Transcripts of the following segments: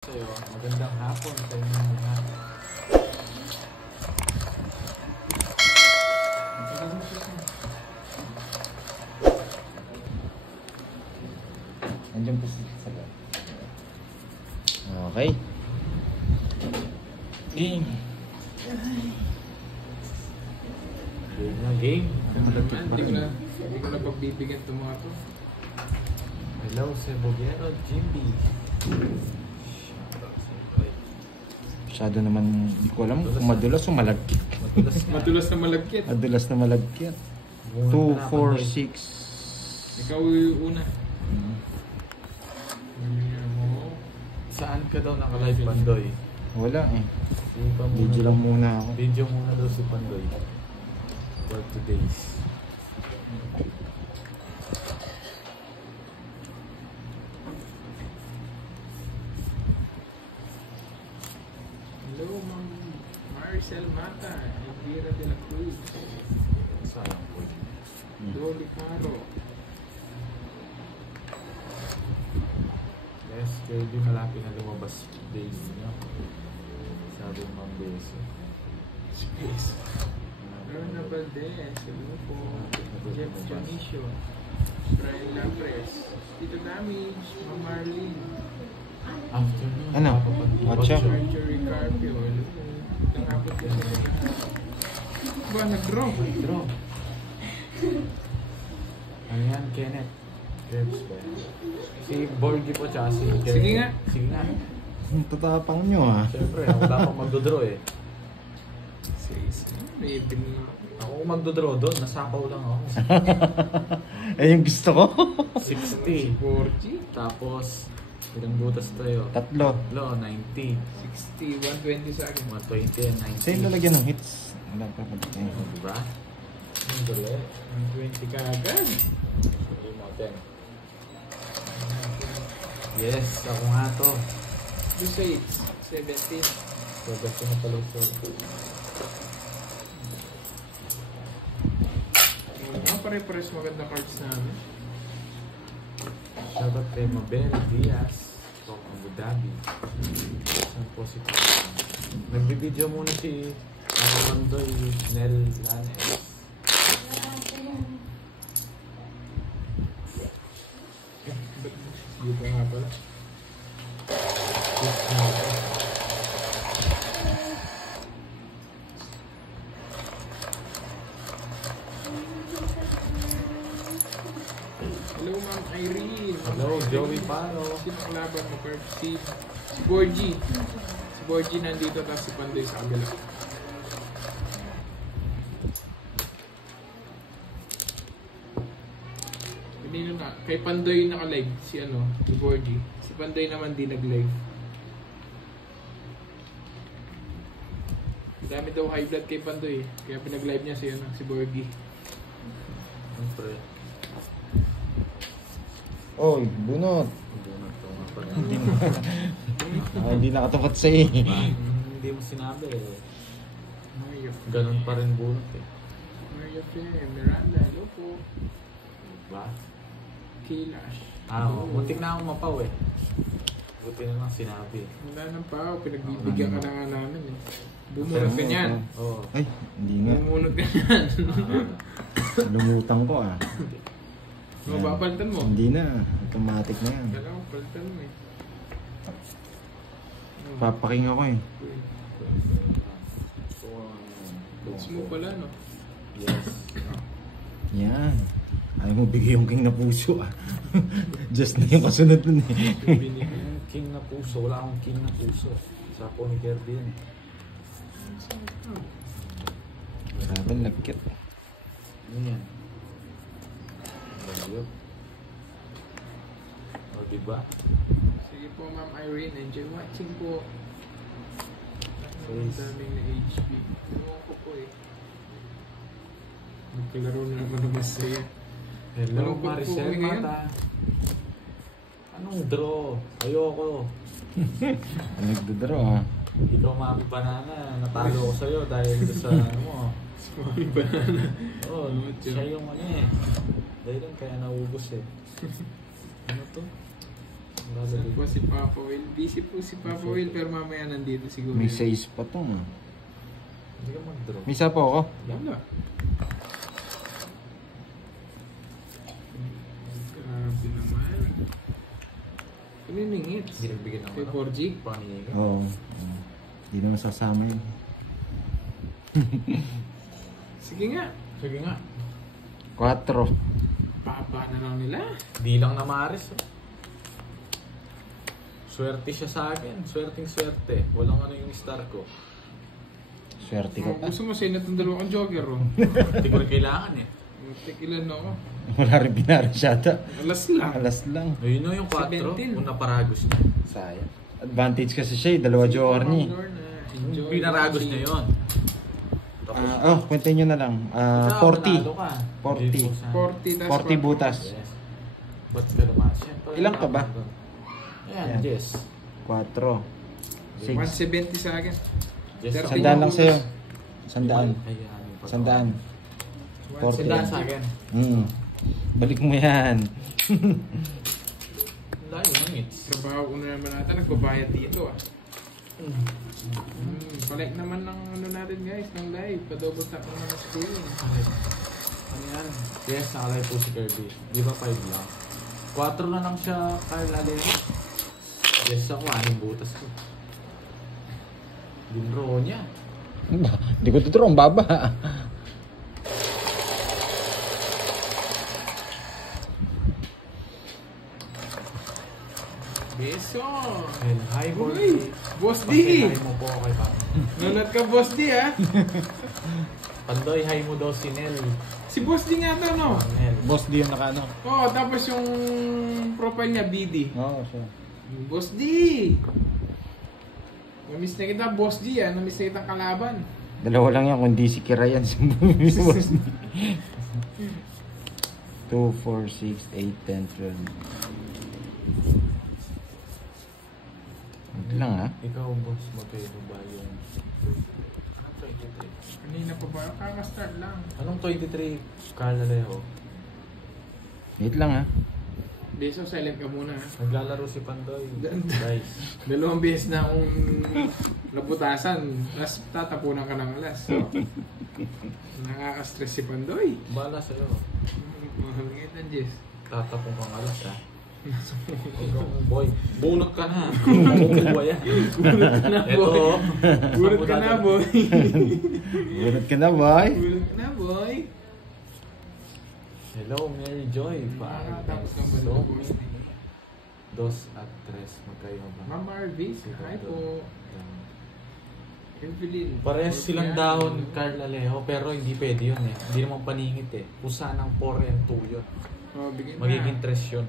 Sa'yo, magandang hapon sa inyo lahat. Andiyan po sa loob. Okay. Game! Game na game. Hindi ko na pagbibigyan itong mga to. Hello, Seboguero, Jimby. Masyado naman, hindi ko alam kung madulas o malagkit. Madulas na malagkit. Madulas na malagkit. 2, 4, 6. Ikaw yung una. Saan ka daw naka-live, Pandoy? Wala eh. Video Video lang muna ako. Video muna daw si Pandoy. For today's. Hello, Ma'am Maricel Mata, Elvira de la Cruz, Sayang po. Dolly Caro. Yes, kayo din malapit na lumabas days niya. Sabi ng Ma'am Besi. Space. Lorna Valdez, hello po. Jeff Janicio, Brian Lapres, Tito Damage, Ma'am Marlene, Afternoon. Ano? Watcha? Marjorie Carpio, hello po. Itang hapon ko sa lahat. Ba, nag-draw? Draw. Ano yan, Kenneth? Krebs ba yan? Si Borgie po tsaka si Kenneth. Sige nga. Sige nga. Ang tatapang nyo ah. Siyempre, ako dapat magdodraw eh. May bin na. Ako kung magdodraw doon, nasapaw lang ako. Eh yung gusto ko. 60. 40, Tapos, ilang butas tayo? Tatlo. Lo, 90. 60, 120 sa akin. 120 and 90. Sa'yo lalagyan ng hits. Wala pa pa. Diba? Ang galit. 120 ka agad. Sabi mo, 10. Yes, ako nga to. You say it's 17. So, gusto na pala ito. Pare-pares maganda cards namin. Shoutout kay Mabel Diaz from Abu Dhabi. Saan po si Tata? Nagbibideo muna si Mandoy Nel Lanes. Dito nga pala. Hello, Ma'am Irene. Hello, Joey Paro. Sino ang laban mo, Perp? Si Borgie. Si Borgie nandito, tapos si Pandoy sa kabila. Kanino na? Kay Pandoy naka-live si si Borgie. Si Pandoy naman di nag-live. Dami daw high blood kay Pandoy. Kaya pinag-live niya si Borgie. Siyempre. Oy, bunot. Hindi na ito nga pala. Hindi nakatapat sa'yo eh. Hindi mo sinabi eh. Mario. Ganun pa rin bunot eh. Mario Fair, Miranda, hello po. Diba? Kilash. Muntik na akong mapaw eh. Buti na lang sinabi. Wala nang pa, pinagbibigyan ka na nga namin eh. Bumunod ka niyan. Oo. Ay, hindi nga. Bumunod ka niyan. Lumutang ko ah. Mabapalitan mo. Hindi na. Automatic na yan. Kailangan palitan mo eh. Papaking ako eh. Goods mo pala no? Yes. Yan. Ayaw mo bigay yung king na puso ah. Just na yung kasunod nun eh. Yung king na puso. Wala akong king na puso. Sa po ni Kirby yan. Grabe, lagkit. Ano yan? Bagyo. O diba? Sige po Ma'am Irene, enjoy watching po. Ang Face. daming na HP. Ewan ko po eh. Magkalaro na naman ng masaya. Hello, Malungkot po Maricel kami ngayon. Mata. Anong draw? Ayoko. Nagdodraw ah. Ikaw, Mami Banana. Natalo ko sa'yo dahil sa ano mo. Sorry banana. Oo, siya yung ano eh. Dahil lang kaya naubos eh. Ano to? Saan po si Papa Will? Busy po si Papa Will pero mamaya nandito siguro. May 6 pa to. Hindi ka mag-draw. May isa po ako. Wala. Grabe naman. Pininingit. Hindi nagbigyan ng Kay 4G? Pangingi. Oo. Hindi naman sasama yun. Sige nga. Sige nga. 4. Papa na lang nila. Di lang na Maris. Swerte siya sa akin. Swerte. Walang ano yung star ko. Swerte ka pa. Gusto mo sa'yo na itong dalawang jogger, oh. Hindi ko rin kailangan eh. Tekilan ako. Wala rin pinarasyata. Alas lang. Alas lang. Ayun na yung 4. 17. Kung naparagos niya. Sayang. Advantage kasi siya eh. Dalawa joker niya eh. Yung pinaragos niya yun. Kwentahin nyo na lang. 40. 40. 40 40 butas. Yes. Ba't ka lumas? Siyempre, Ilang ka ba? Ayan, Ayan. Jess. 4. 6. 170 sa akin. Jess. Pero Sandaan lang sa'yo. Sandaan. Ayan. Sandaan. 40. Sandaan sa akin. Balik mo yan. Layo ng hits. Trabaho una naman natin. Nagbabayad dito, ah. Balik naman ng ano natin, guys, ng live. Pa-double tap naman ng screen. Ano yan? Yes, nakalay po si Kirby. Di ba 5 lang? 4 na lang siya, Carl Alero. Yes, ako 6 butas ko. Ginro niya. Hindi ko tuturo. Ang baba. Beso! And hi, boy. Uy! Boss D! Hi mo po kay Papa. Nunod ka, Boss D, ah. Pandoy, hi mo daw si Nel. Si Boss D nga to, no? Nel. Boss di yung nakaano. Oo, tapos yung profile niya, BD. Oo, siya. Boss D! Namiss na kita, Boss D, ah. Namiss na kitang kalaban. Dalawa lang yan. Kung di si Kira yan. Si Boss D. 2, 4, 6, 8, 10, 12. Ito lang ha. Ikaw, boss, magkaiba ba yung... Anong 23? Kanina pa ba? Kaka-start lang. Anong 23, Carl Alero? Wait lang ha. Beso, silent ka muna, ha. Naglalaro si Pandoy. Guys. Dalawang beses na akong nabutasan. Tapos tatapunan ka ng alas. Nakaka-stress si Pandoy. Bala sa'yo. Mahangit ang Jess. Tatapong kang alas, ha? Boy, bunot ka na. Kukuha yan. Bunot ka na, boy. Ito. Bunot ka na, boy. Bunot ka na, boy. Bunot ka na, boy. Hello, Mary Joy. Nakakatapos ng So, balik. 2 at 3. Magkayo ba? Ma'am Marvis, hi po. Evelyn. Parehas silang dahon, Carl Alejo, pero hindi pwede yun eh. Hindi naman paningit eh. Kusa ng 4 and 2 yun. Oh, bigyan Magiging na. 3 yun.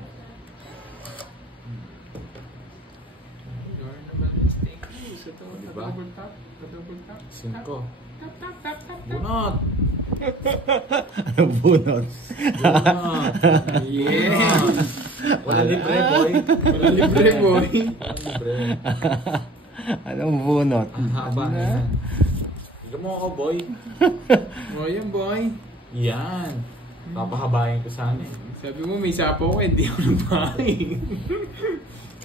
Lorna Valdez, thank you. Sa to, Diba? double tap. Double tap. 5. Tap, tap, tap, tap. Bunot! Anong bunot? Bunot! Yeah! Wala libre, boy. Wala libre, boy. Wala libre. Anong bunot? Ang haba na yan. Tignan mo ako, boy. Oh, yan, boy. Yan. Papahabayin ko sana eh. Sabi mo, may sapo ko, hindi ako nagbahay.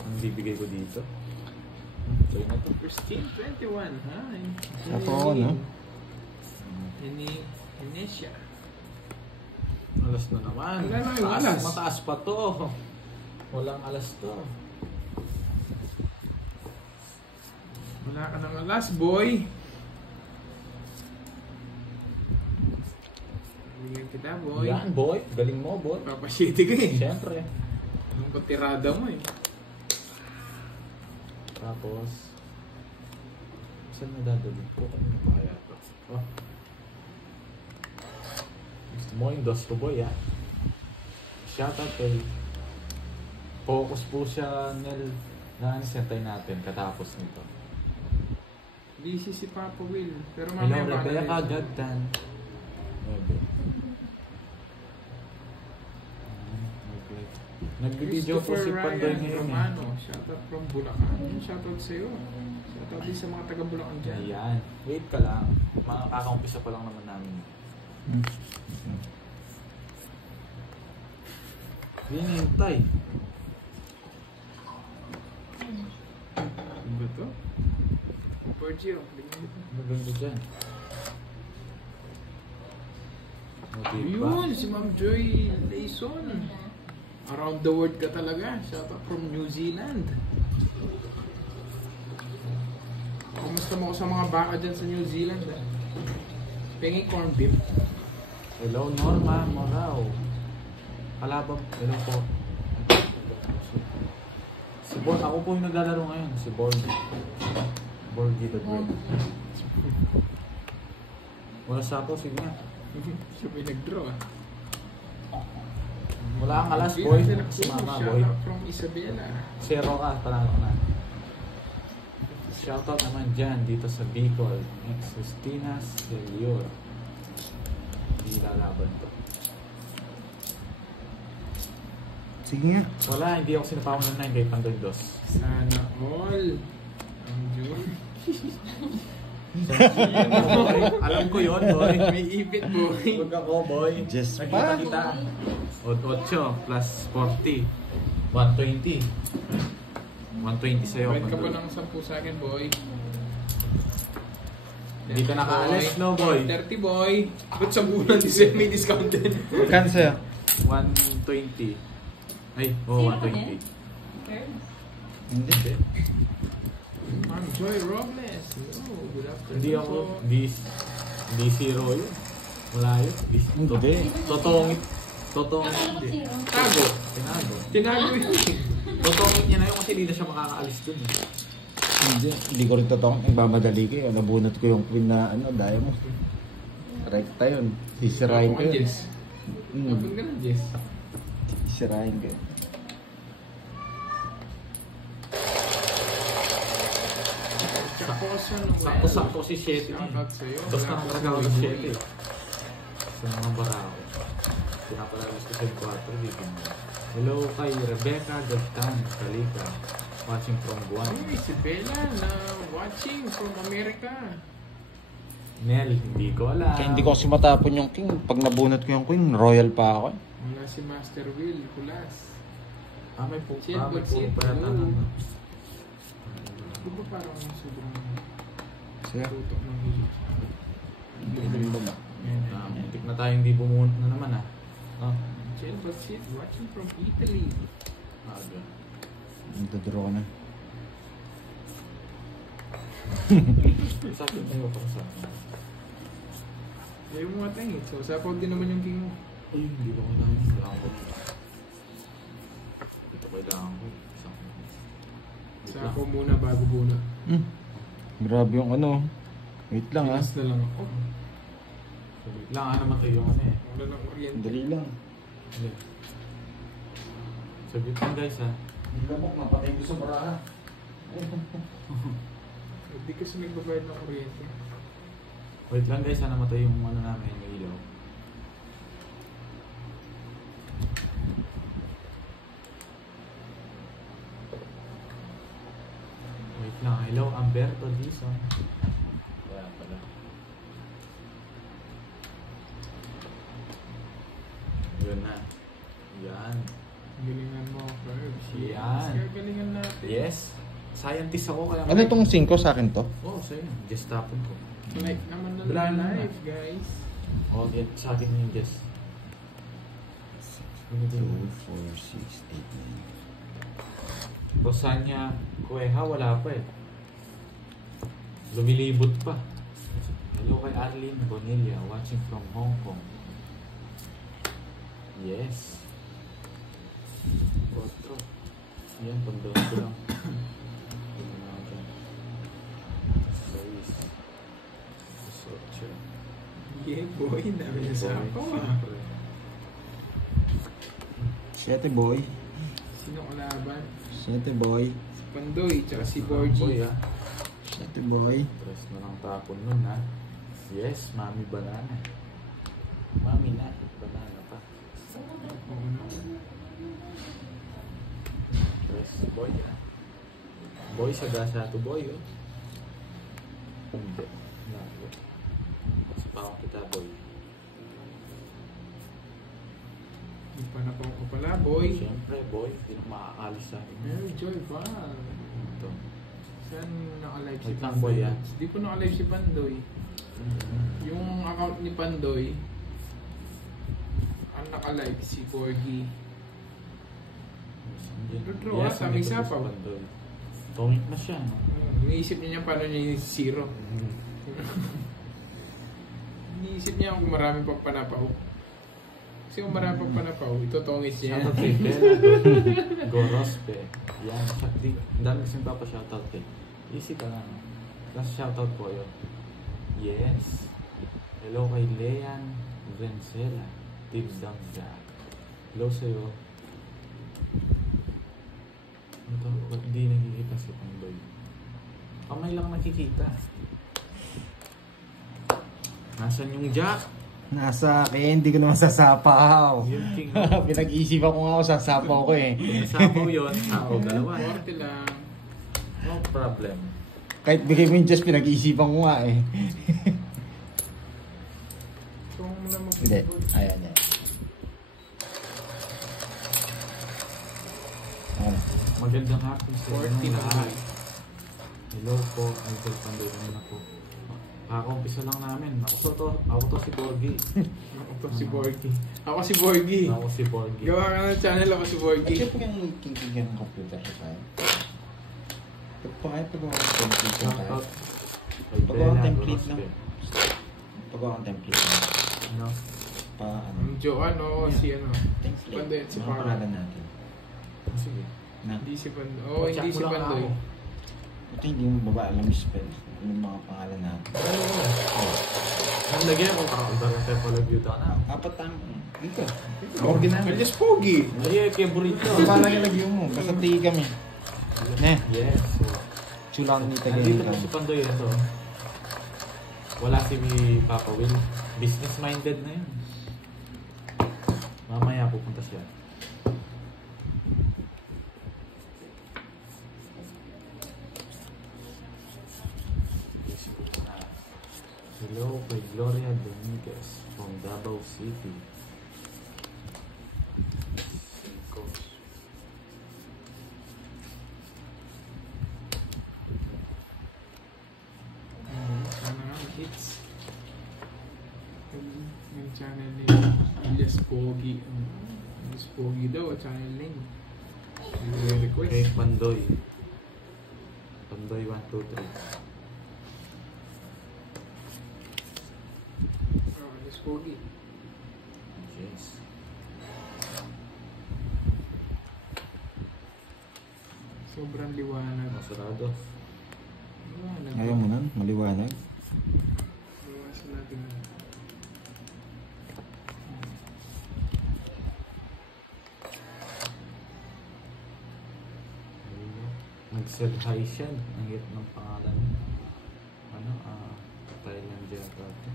Ang bibigay ko dito. So yun na to. Christine, 21. Hi. Sapo ko, no? Inesha. Alas na naman. Wala na yung alas. Mataas pa to. Walang alas to. Wala ka ng alas, boy. Bigyan kita, boy. Yan, boy. Galing mo, boy. Papasyete ka eh. Siyempre. Anong katirada mo eh. Tapos, saan na dadali ko? Ano na kaya ito? Oh. Gusto mo yung dos ko, boy, ah. Shoutout kay... Focus po siya, Nel. Nanisentay natin katapos nito. Busy si Papa Will. Pero Hello, mamaya ba Rebecca na Gagdan. 9. Nagbibideo po si Pandoy ngayon eh. Romano. Shoutout from Bulacan. Shoutout sa'yo. Shoutout din sa mga taga Bulacan dyan. Ayan. Wait ka lang. Mga kakaumpisa pa lang naman namin. Hinihintay. to. Borgie, oh. Maganda dyan. O, diba? Yun, si Ma'am Joy Layson. Around the world ka talaga. Shout out from New Zealand. Kumusta mo ko sa mga baka dyan sa New Zealand? Pengi corn beef. Hello, Norma Morao. Kalabang, hello po. Si Borg, ako po yung naglalaro ngayon. Si Borg. Borgie the Great. Wala sa ako, sige nga. Siya may nag-draw ah. Wala kang alas, boy. Si Mama, boy. Shout out from Isabela. Zero ka, panalo ka na. Shoutout naman dyan, dito sa Bicol. Next, Justina Celior. Hindi lalaban to. Sige nga. Wala, hindi ako sinapawan ng 9 kay Pandoy Dos. Sana all. Ang June. Alam ko yun, boy. May ipit, boy. Huwag ako, boy. Just Nakita pa. kita. 8 plus 40. 120. 120 sa'yo. Wait ka pa Pandoy. ng 10 sa akin, boy. Hindi ka nakaalis, no, boy? 30, boy. Ba't sa bulan di siya may discounted? Kan sa'yo? 120. Ay, oh, 120. Hindi. Ma'am Joy Robles. Oh, good afternoon. Hindi ako, hindi zero yun. Wala yun. Hindi. Totoong hindi. Tago. Tinago. Tinago yun. Totoong niya na yun kasi hindi na siya makakaalis dun. Hindi ko rin totoo. Nagmamadali kayo. Nabunot ko yung queen na daya mo. Rekta yun. Sisirain ko yun. Jess. Abang ka na, Jess. Sisirain ko yun. Sakto-sakto si 7. Shoutout sa'yo. Tapos na ang talaga ako 7. Sa mga barao. Pinapalagas ko sa 4. Hello kay Rebecca Gagtan, Kalika. Watching from Guam. Ay, si Bella na watching from America. Nel, hindi ko alam. Kaya hindi ko kasi matapon yung king. Pag nabunot ko yung queen, royal pa ako. Wala si Master Will, Kulas. May po. Shit, May but po shit, pa yata oh. na. Di ba parang sobrang Siya. tutok ng hilig? Hindi ba ba? Muntik na tayong hindi bumunot na naman Chill but shit, watching from Italy. Aga. Nagdadraw ko na. Sa akin tayo para sa akin. Ayaw mo nga tayo. So, sapag din naman yung king mo. Ay, hindi ko kailangan ko. Ito kailangan ko. Sa ako muna bago muna. Grabe yung Wait lang ha. Pinas na lang ako. Wait lang, naman tayo yung Wala ng kuryente. Dali lang. Hindi. Sabi ko guys Hindi lamok, napatay ko sa baraha. Hindi kasi nagbabayad ng kuryente. Wait lang guys, namatay yung namin, yung ilaw. Wait lang, hello Amberto Dizon. Kaya pala. Yun na. Yan. Galingan mo, Curbs. Yan. Kaya galingan natin. Yes. Scientist ako kaya. Ano itong 5 sa akin to? Oh, sa'yo. Just tapon ko. Like naman na Wala na. live, guys. Oh, yan. Sa akin yung just. 2, 4, 6, 8, 9. Rosanya Cueja, wala pa eh. Lumilibot pa. Hello kay Arlene Bonilla, watching from Hong Kong. Yes. Otro. Yan, pagdawin ko lang. Tignan natin. 6. 8. Yeah, boy. Dami na sa ako. Siyete boy. Sino kalaban? Siyete boy. Si Pandoy, tsaka si Borgie. Siyete boy. Tres na lang tapon nun ha. Yes, Mami Banana. Mami na, banana pa. Oo na. Tres, boy ha. Boy, sagasa to boy oh. Hindi. Nago. Mas pa kita boy. Di pa na ko pala, boy. Siyempre boy, hindi na maaalis sa akin. Mary Joy Val. Ito. Saan naka-live si May tamboy Pandoy? yan. Di ko naka-live si Pandoy. Yung account ni Pandoy, ang naka-live si Corgi. Draw, sabi nandito sapaw. si Pandoy. Tongit na siya, no? Iniisip niya paano niya yung zero. Iniisip niya kung marami pang panapaw. Kasi kung marami pang panapaw, ito tongit niya. Shoutout kay Bella Gorospe. Yan, ang dami kasing papa-shoutout eh. Easy ka lang. Tapos shoutout po yun. Yes. Hello kay Lean Vencela. Team Damga. Hello sa'yo. Ito, ba't di nakikita si Pandoy? Kamay lang nakikita. Nasaan yung Jack? Nasa akin, hindi ko naman sasapaw. Yung king. Pinag-iisipan ko nga ako, sasapaw ko eh. Sabaw yun. Tao, dalawa. 40 lang. No problem. Kahit bigay mo yung just, pinag-iisipan ko nga eh. Kung mo lang Hindi, ayan yan. Ayan. Magandang hapon sa 40 inyo lang. lahat. Hello po, Uncle Pandoy. Ano po? Kaka-umpisa lang namin. Ako to si Borgie. Ako to si Borgie. Ako si Borgie. Ako si Borgie. Gawa ka ng channel, ako si Borgie. Ito po yung kikigyan ng computer sa tayo. Ito po kayo pag-gawa ng template sa tayo. Shoutout kay Pag-gawa ng Bella template na. Gorospe. Pag-gawa ng template na. Ano? Pa ano. Ang Joan o si ano. Template. Pandoy at si Mga Paro. pangalan natin. Ah, sige. Na. Hindi si Pandoy. Oo, hindi si Chat mo lang Pandoy. ako. Ito hindi mo baba alam yung spell. Ano yung mga pangalan natin. Ang lagyan kung kakaunta rin tayo pala view na. Apat tama. Dito. Borgi namin. Alias Pogi. Ay, kaya burrito. Parang yung lagyan mo. Basta tigi kami. Eh. Yes. Chulang ni tagay Nandito ka. po si Pandoy ito. Wala si Papa Will. Business-minded na yun. Mamaya pupunta siya. Hello kay Gloria Dominguez from Davao City. Sana nga, hits. Yung channel ni Alias Pogi. Alias Pogi daw, at channel name. Kay Request. Pandoy. Pandoy 123. Alias Pogi. Yes. Sobrang liwanag. Masarado. Liwanag. Ayaw mo nun? Maliwanag? Iwasan natin. Nag-sell high siya. Ang hit ng pangalan. Ano? Thailand yata ito.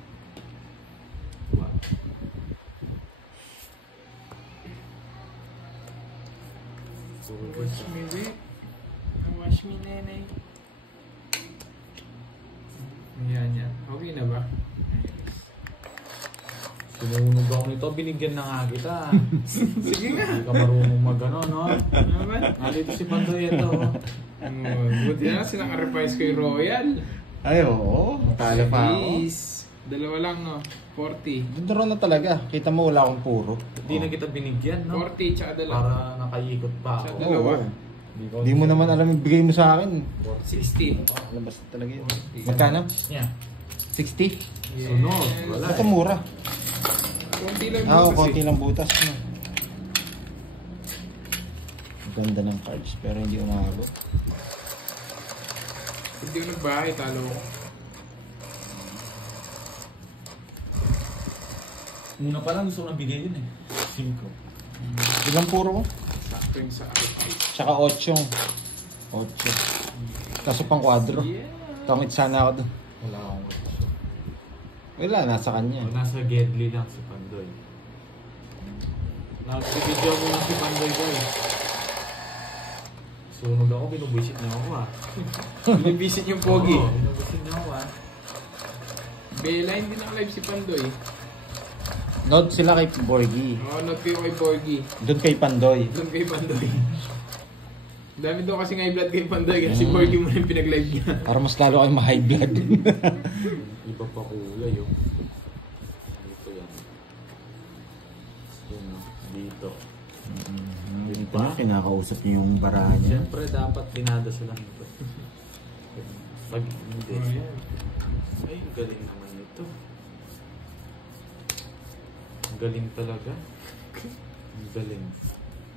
Wow. Wash me, wait. Wash me, nenay. Yan, yan. Okay na ba? Sinunog ako nito. Binigyan na nga kita. Sige nga. Hindi ka marunong mag-ano, no? Ano ba? Nandito si Pandoy ito. Buti na, sinaka-revise ko yung Royal. Ay, oo. Talo pa ako. Please. Dalawa lang, no? 40. Dito na talaga. Kita mo wala akong puro. Hindi na kita binigyan, no? 40, tsaka dalawa. Para nakayikot pa ako. Siya dalawa. Hindi mo naman alam yung bigay mo sa akin. 60. Labas na talaga yun. Magkano? Niya. 60? Sunod. Wala Ito mura. Konti lang Oo, butas konti eh. lang butas. No? Ganda ng cards pero hindi umabot. Hindi ko nagbahay, talo ko. Una pa lang gusto ko nang bigay yun eh. 5. Ilang puro ko? Sakto yung sa archive. Tsaka 8. 8. Kaso pang kwadro. Yeah. Tangit sana ako doon. Wala akong gusto. Wala, nasa kanya. Nasa Gedli lang si Pandoy. Nag-video ko lang si Pandoy ko eh. Sunog ako, binubisit niya ako ah. Binibisit yung Pogi. Oo, binubisit niya ako ah. Bella, hindi naka-live si Pandoy. Nod sila kay Borgie. Oo, not kayo kay Pogi. Doon kay Pandoy. Doon kay Pandoy. Dami daw kasing high blood kay Pandoy kasi Borgie mo na yung pinag-live niya. Para mas lalo kayo ma-high blood. Iba pa kulay yun. Dito yan. Yun, no? Dito. Ito na, kinakausap niyo yung barahan niya. Siyempre, dapat dinadasalan ito. Pag hindi. Oh, yan. Ay, ang galing naman ito. Ang galing talaga. Ang galing.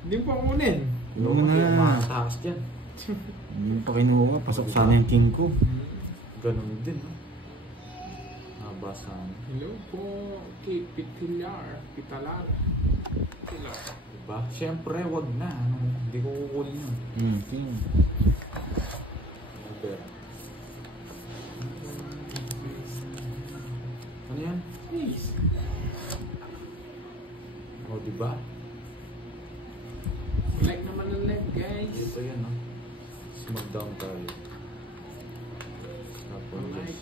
Hindi mo pa kunin. Yung Yung na. mga taas dyan. Yung pa kinuha, pasok sana yung king ko. Ganon din, no? Nabasahan. Hello po kay Pitalar. Pitalar. Diba? Siyempre, wag na. Ano, hindi ko kukulin yun. King. Uber. Ano yan? Please. O, diba? Like naman ang live, guys. Ito yan, no? Smackdown tayo. Tapos, Like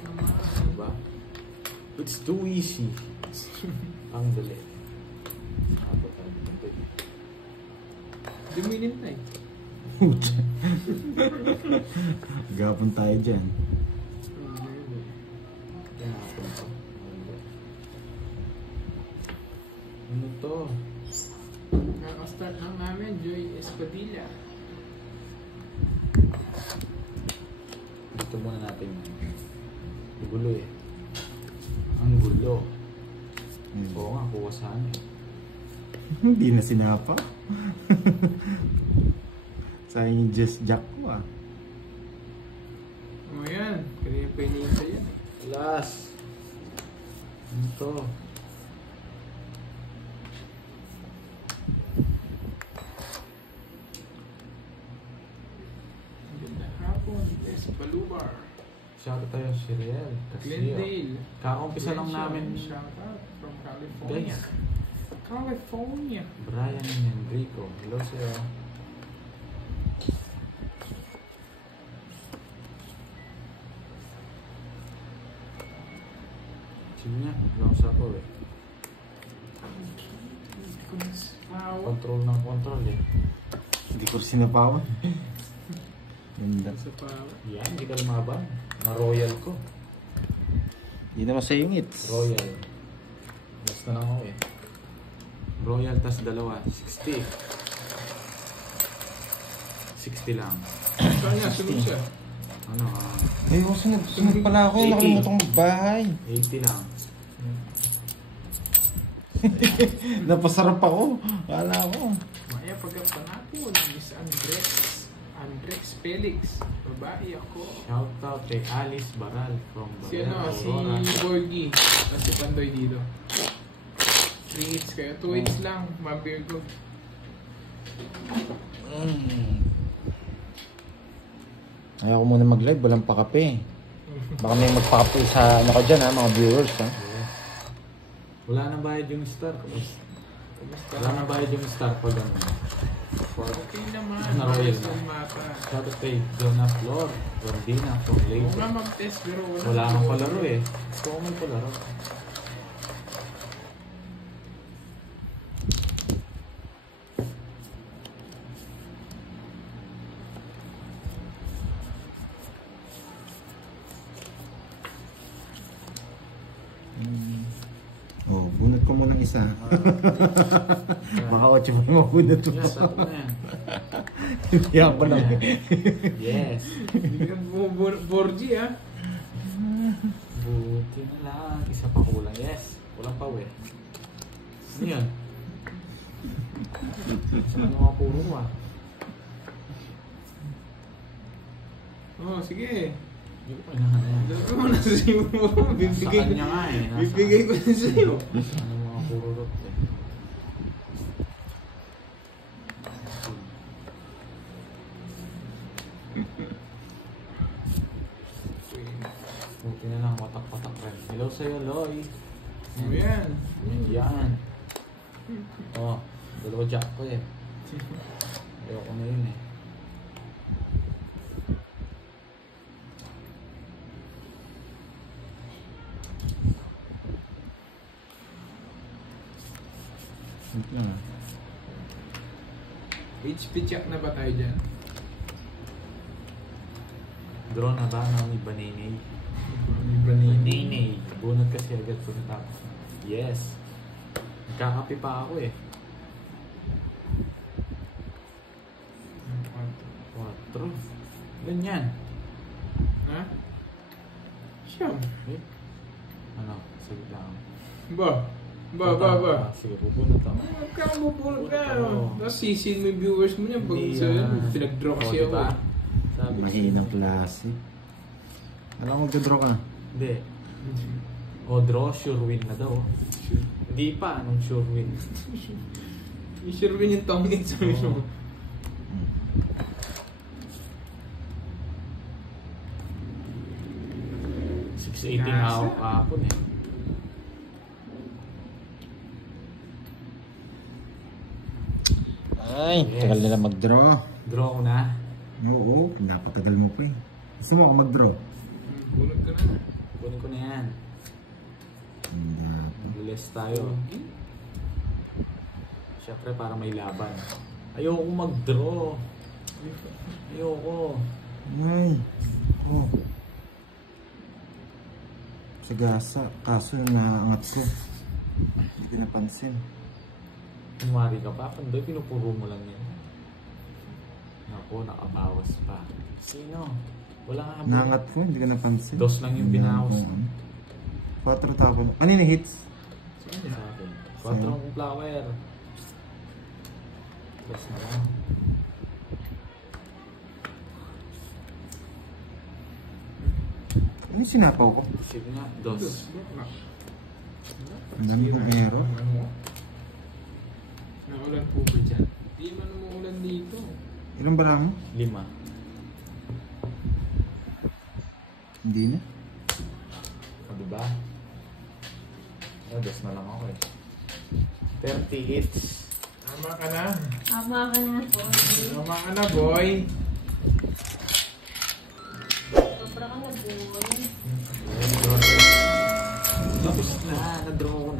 naman. diba? It's too easy. Ang dali. Ako tayo dito. Hindi mo inintay. Gapon tayo dyan. Tinapon ko. Ano to? Nakaka-start lang namin, Joy Espadilla. Ito muna natin. Gulo eh. Ang gulo. Oo nga, kuha sana eh. Hindi na sinapa. Sayang yung just jack ko ah. O yan, kanina pa inintay yan. Last. Ano to? Magandang hapon, Espalubar. Shout tayo si Riel. Glendale. Kaka-umpisa lang namin. Shout out from California. Guys. California. Brian and Enrico. Hello sa'yo. Sige niya. Lang sa ako eh. Control ng control eh. Hindi ko sinapawan. Ganda. Sa power. Yan, hindi ka lumaban. Na-royal ko. Hindi naman sa yung hits. Royal. Basta lang ako eh. Royal tas dalawa. 60. 60 lang. Saan nga, sunod siya? Ano Ay, sunod pala ako. Nakalimutan kong bahay. 80 lang. Napasarap ako. Wala ako. Maya pagkapanapon, Miss Andrex Felix. Babae ako. Shout out kay Alice Baral from Si ano, si Aurora. Borgie. Tapos si Pandoy dito. 3 hits kayo. 2 hits lang. Ma'am Virgo. Ayaw ko muna mag-live. Walang pakape. Baka may magpakape sa ano ka dyan ha, mga viewers ha. Yeah. Wala nang bayad yung star. Kumusta? Wala nang bayad yung star pag ano. Okay naman. Na royal Sa na. mata. Shout out kay Jonah Flor. Rondina from Oo Leyte. nga mag-test pero Wala nang palaro eh. Gusto ko may palaro. Oh, bunot ko muna ng isa. Baka 8 pa mabunot mo. Yes, ako na yan. Yan ko lang. Yes. Hindi ka Borgie ha. Buti na lang. Isa pa kulang. Yes. Kulang pa we. Ano yan? Saan mga puro ah? Oh, sige. Hindi ko pa inahanap. Dalawa mo na sa iyo mo. Nasa Bibigay kanya nga eh. Nasa Bibigay ko na sa iyo. ano mga puro rot eh. Buti na lang, watak-watak rin. Hello sa'yo, Loy. Oh, yan. Yan. Oh, dalawa jack ko eh. Ayoko na yun eh. Pitch-pitch na ba tayo dyan? Draw na ba ni Banene? Banini. Banene. Bunot kasi agad pagkatapos. Yes. Nagkakape pa ako eh. 4. Ganyan. Ha? Siyam. Eh? Ano? Sige lang. Ba? Sige, pupunod ako. Huwag kang mapulog ka. Oo. Tapos sisin mo yung viewers mo niya pag Hindi sa yan. pinag-draw kasi Oo, ako. diba? Sabi ko. Mahinang klase. Alam mo, magdadraw ka na. Hindi. O draw, sure win na daw. Hindi pa, anong sure win? I-share rin yung tongin sa Oo. mo. $6.80 nga ako kahapon eh. Ay, Yes. tagal nila mag-draw. Draw ko na. Oo, napatagal mo pa eh. Gusto mo ako mag-draw? Bulog ka na. Kunin ko na yan. Hindi. Bilis tayo. Siyempre para may laban. Ayoko mag-draw. Ayoko. Ay, oh. Sagasa, kaso naangat ko. Hindi ko napansin. Kumari ka pa. Pandoy, pinupuro mo lang yan. Naku, nakabawas pa. Sino? Wala nga. Naangat ko, hindi ko napansin. Dos lang yung binawas. 4 tapon. Kanina hits? Sa akin. 4 ang flower. Tres na lang. Ano yung sinapaw ko? Sige nga, dos. Ang dami ng aero. Ano? Naulan po ba dyan? Di man umuulan dito. Ilang bala mo? 5. Hindi na. O diba? Dos na lang ako eh. 30 hits. Tama ka na. Tama ka na po. Tama ka na, boy. Sobra ka na, boy. Tapos na, na-draw ko